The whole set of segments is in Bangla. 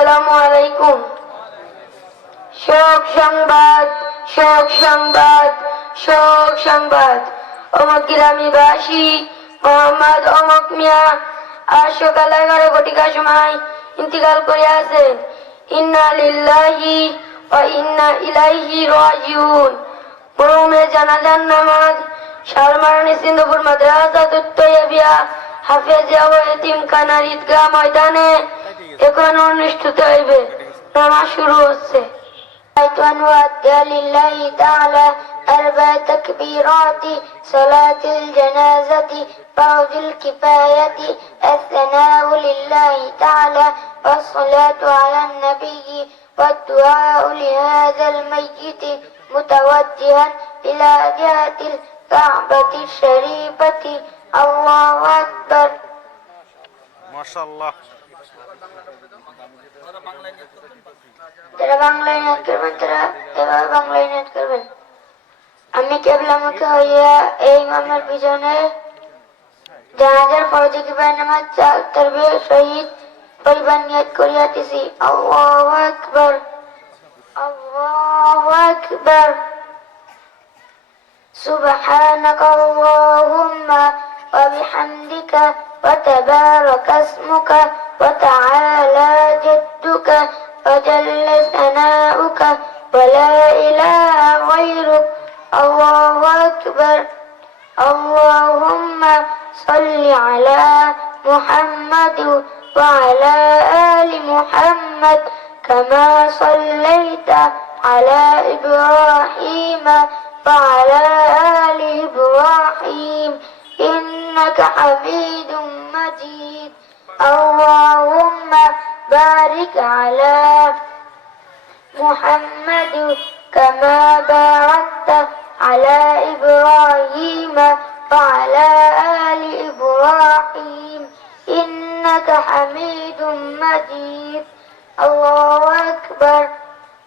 আসসালামু আলাইকুম। শোক সংবাদ শোক সংবাদ শোক সংবাদ। অমক গ্রামীবাসী মোহাম্মদ অমক মিয়া আজ এগারো ঘটিকার সময় ইন্তিকাল করিয়াছেন। ইন্না লিল্লাহি ইন্না ইলাইহি রাজিউন। মরহুমের জানাজার নামাজ শালমারানি সিন্ধুপুর মাদ্রাসা তুত্তয়াবিয়া হাফেজিয়া ও এতিমখানা ঈদগাহ ময়দানে এখন অনুষ্ঠিত হইবে নামাজ শুরু হচ্ছে أن وأدى لله تعالى أربع تكبيرات صلاة الجنازة فرض الكفاية الثناء لله تعالى والصلاة على النبي والدعاء لهذا الميت متوجها إلى جهة الكعبة الشريفة الله أكبر মাশাল্লাহ যারা বাংলায় নিয়ত করবেন তারা এভাবে বাংলায় নিয়ত করবেন আমি কেবলামুখী হইয়া এই ইমামের পিছনে জানাজার ফরজে কিবার নামাজ চাল তরবে শহীদ পরিবার নিয়ত করিয়াতেছি। আল্লাহু আকবার আল্লাহু আকবার। সুবহানাক ওয়া বিহামদিকা وتبارك اسمك وتعالى جدك وجل ثناؤك ولا إله غيرك. الله أكبر. اللهم صل على محمد وعلى آل محمد كما صليت على إبراهيم وعلى اللهم بارك على محمد كما باركت على إبراهيم وعلى آل إبراهيم. إنك حميد مجيد. الله أكبر.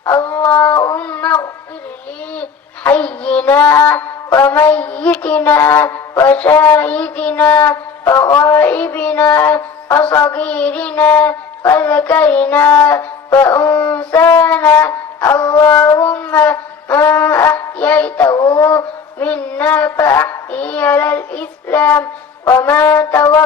اللهم اغفر لي حينا وميتنا وشاهدنا وغائبنا وصغيرنا وذكرنا وأنسانا اللهم ما أحييته منا فأحيي على الإسلام وما توفيته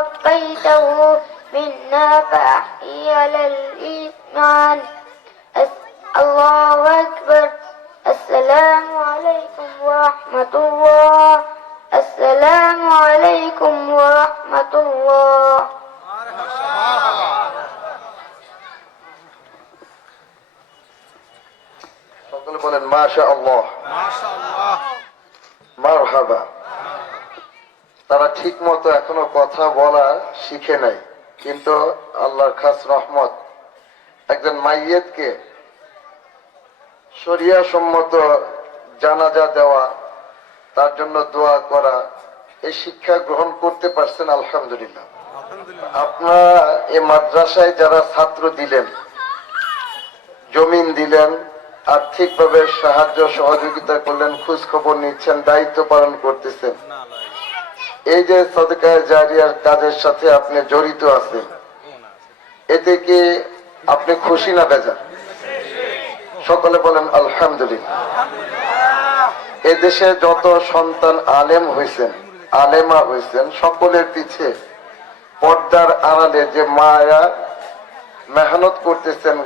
সকলে বলেন মাশা আল্লাহ মারহাবা। তারা ঠিক মতো এখনও কথা বলা শিখে নাই কিন্তু আল্লাহর খাস রহমত একজন মাইয়েতকে শরিয়া সম্মত জানাজা দেওয়া তার জন্য দোয়া করা এই শিক্ষা গ্রহণ করতে পারছেন আলহামদুলিল্লাহ। আলহামদুলিল্লাহ। আপনারা এই মাদ্রাসায় যারা ছাত্র দিলেন জমিন দিলেন আর্থিকভাবে সাহায্য সহযোগিতা করলেন খোঁজ খবর নিচ্ছেন, দায়িত্ব পালন করতেছেন। এই যে সদকায় জারিয়ার কাজের সাথে আপনি জড়িত আছেন, এতে কি আপনি খুশি না বেজার? সকলে বলেন, আলহামদুলিল্লাহ। এদেশে যত সন্তান আলেম হয়েছেন, আলেমা হয়েছেন, সকলের পিছে পর্দার আড়ালে যে মায়া মেহনত করতেছেন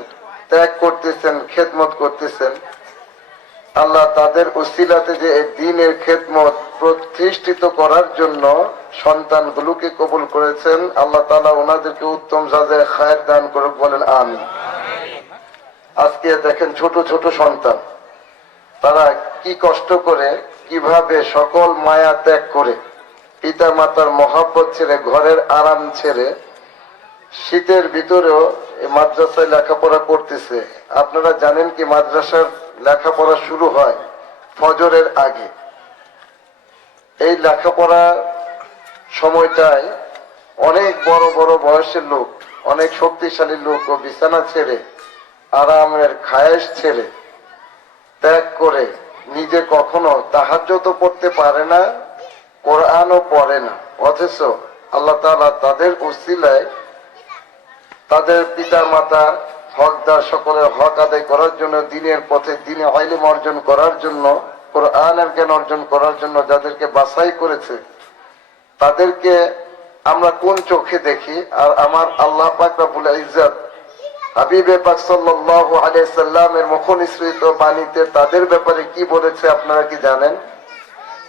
ত্যাগ করতেছেন, খেদমত করতেছেন। আল্লাহ তাদের উসিলাতে যে দিনের খেদমত প্রতিষ্ঠিত করার জন্য সন্তানগুলোকে কবুল করেছেন, আল্লাহ তালা ওনাদেরকে উত্তম সাজায় খায়ের দান করুক, বলেন আমি আজকে দেখেন ছোট ছোট সন্তান, তারা কি কষ্ট করে, কীভাবে সকল মায়া ত্যাগ করে পিতা মাতার মহাব্বত ছেড়ে, ঘরের আরাম ছেড়ে শীতের ভিতরেও মাদ্রাসায় লেখাপড়া করতেছে। আপনারা জানেন কি মাদ্রাসার লেখাপড়া শুরু হয় ফজরের আগে। এই লেখাপড়া সময়টায় অনেক বড় বড় বয়সের লোক, অনেক শক্তিশালী লোক ও বিছানা ছেড়ে, আরামের খায়েশ ছেড়ে ত্যাগ করে নিজে কখনো তাহাজ্য তো পড়তে পারে না, কোরআনও পড়ে না। অথচ আল্লাহ তাদের উসিলায় তাদের পিতা মাতা হকদার সকলের হক আদায় করার জন্য, দিনের পথে দিনে আইলিম অর্জন করার জন্য, কোরআনের জ্ঞান অর্জন করার জন্য যাদেরকে বাছাই করেছে, তাদেরকে আমরা কোন চোখে দেখি? আর আমার আল্লাহ পাক রাব্বুল ইজ্জত হাবিবে পাক সাল্লাল্লাহু আলাইহি সাল্লামের মুখ নিঃসৃত বাণীতে তাদের ব্যাপারে কি বলেছে আপনারা কি জানেন?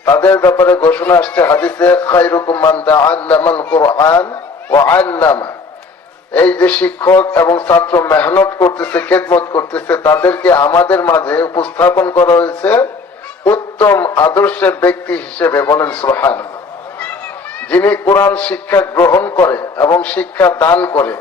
তাদের ব্যাপারে ঘোষণা আসছে হাদিসে, খায়রুকুম মান তাআল্লামাল কুরআন ওয়া আল্লামা। এই যে শিক্ষক এবং ছাত্র মেহনত করতেছে, খেদমত করতেছে, তাদেরকে আমাদের মাঝে উপস্থাপন করা হয়েছে উত্তম আদর্শের ব্যক্তি হিসেবে বলেন সোহান যিনি কোরআন শিক্ষা গ্রহণ করে এবং শিক্ষা দান করে